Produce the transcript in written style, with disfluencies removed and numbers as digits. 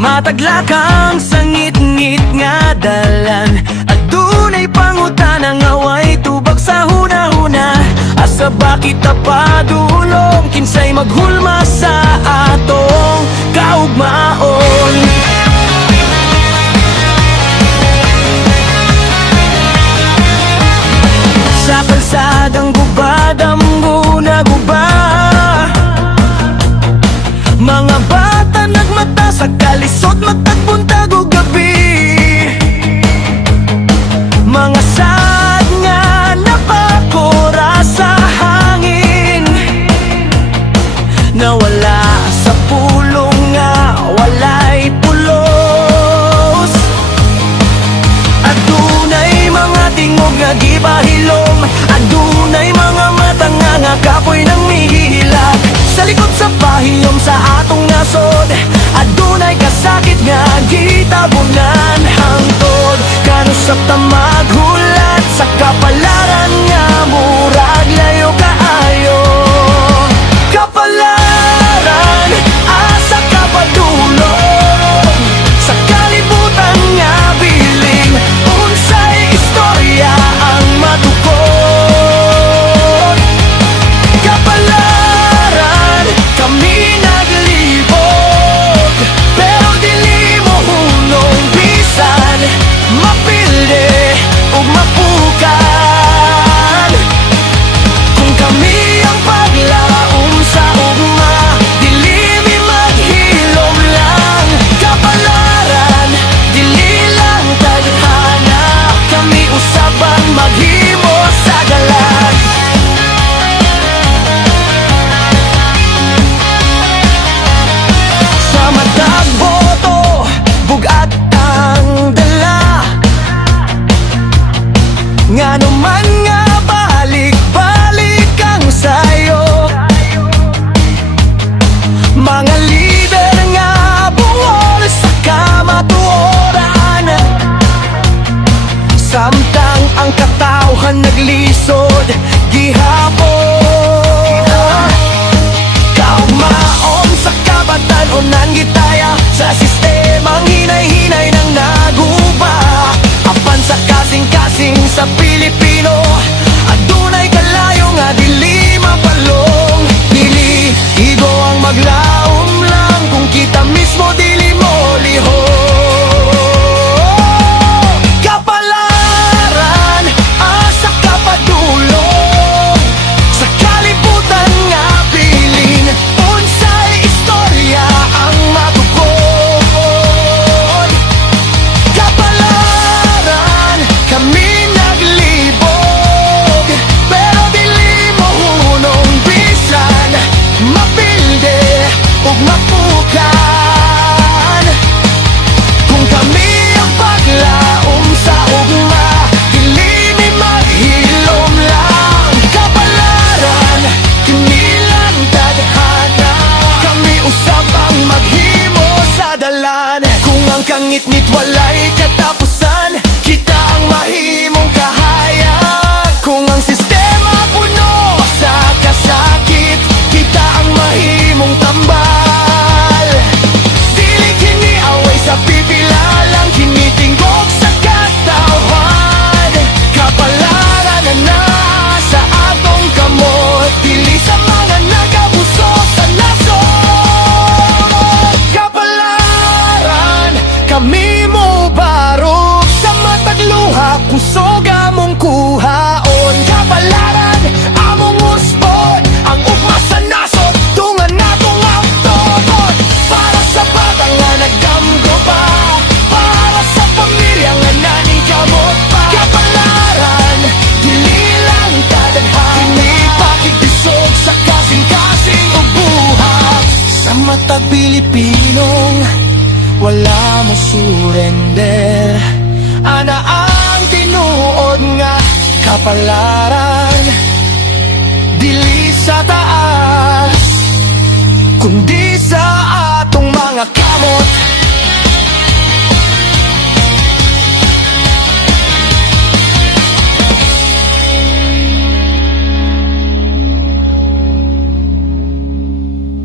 Mataglakang sangit-ngit nga dalan, at dunay pangutanang away tubag sa hunahuna. Asa bakit padulong kinsay maghulma sa atong kaugmaon. Sa kalsadang gubad ang guna-guba, mga bata nagmata sa kalisod, matagbuntag o gabi. Mga sad nga napakora sa hangin, nawala sa pulong nga walay pulos. Adunay mga tingog nga gibahilom, adunay mga mata nga kapoy nang mihilak. Sa likod sa pahiyom sa atong nasod, adunay kasakit nga gitabunan hangtod. Kanusap ta maghulat sa kapalaran nga murag layo kaayo. Kapalaran, asa ka padulong sa kalibutan nga biling, unsay istorya ang matukod. Kapalaran, kami naglibog, pero dili mo hunong bisan mapilde o mapukan. Kung kami ang paglaom sa ugma, dili mi maghilom lang. Kapalaran, dili lang tadhana, kami usabang maghimo sa galan. Sa matag boto, bugat ang dala, ngano man nga balik-balik ang sayo. Mga lider nga bungol sa kamatuoran, samtang ang katawhan naglisod gihapon. Kaugmaon sa kabatan-unan gitaya, sa sistemang hinay-hinay nang naguba. Apan sa kasing-kasing sa Pilipino, adunay kalayo nga dili mapalong. Dili igo ang maglaom lang, kung kita mismo dili mo lihok. Kapalaran, asa ka padulong sa kalibutan nga piling, unsay istorya ang matukod. Kapalaran, kami naglibog, pero dili mo hunong bisan mapilde ug mapukan. Kung kami ang paglaom sa ugma, dili mi maghilom lang. Kapalaran, kinilang tadhana, kami usab ang maghimo sa dalan. Kung ang kangit-ngit walay katapusan, kita ang mahimong kahayag. Kung ang sistema puno sa kasakit, kita ang mahimong tambal. Dili kini away sa pipila lang, kinitinggog sa katawhan. Kapalaran na nasa atong kamot, dili sa mga nagabuso sa nasod. Kapalaran, kami mo barok sa matagluha, kusog among kuhaon. Kapalaran, among uspod, ang ugma sa nasod, tungan natong autobot. Para sa batang nga nagdamgo pa, para sa pamilya nga naning kamot pa. Kapalaran, dili lang tadhana, kini pakikisog sa kasing-kasing ug buhat. Sa matag Pilipinong wala mo surrender, ana ang tinuod nga kapalaran, dili sa taas kundi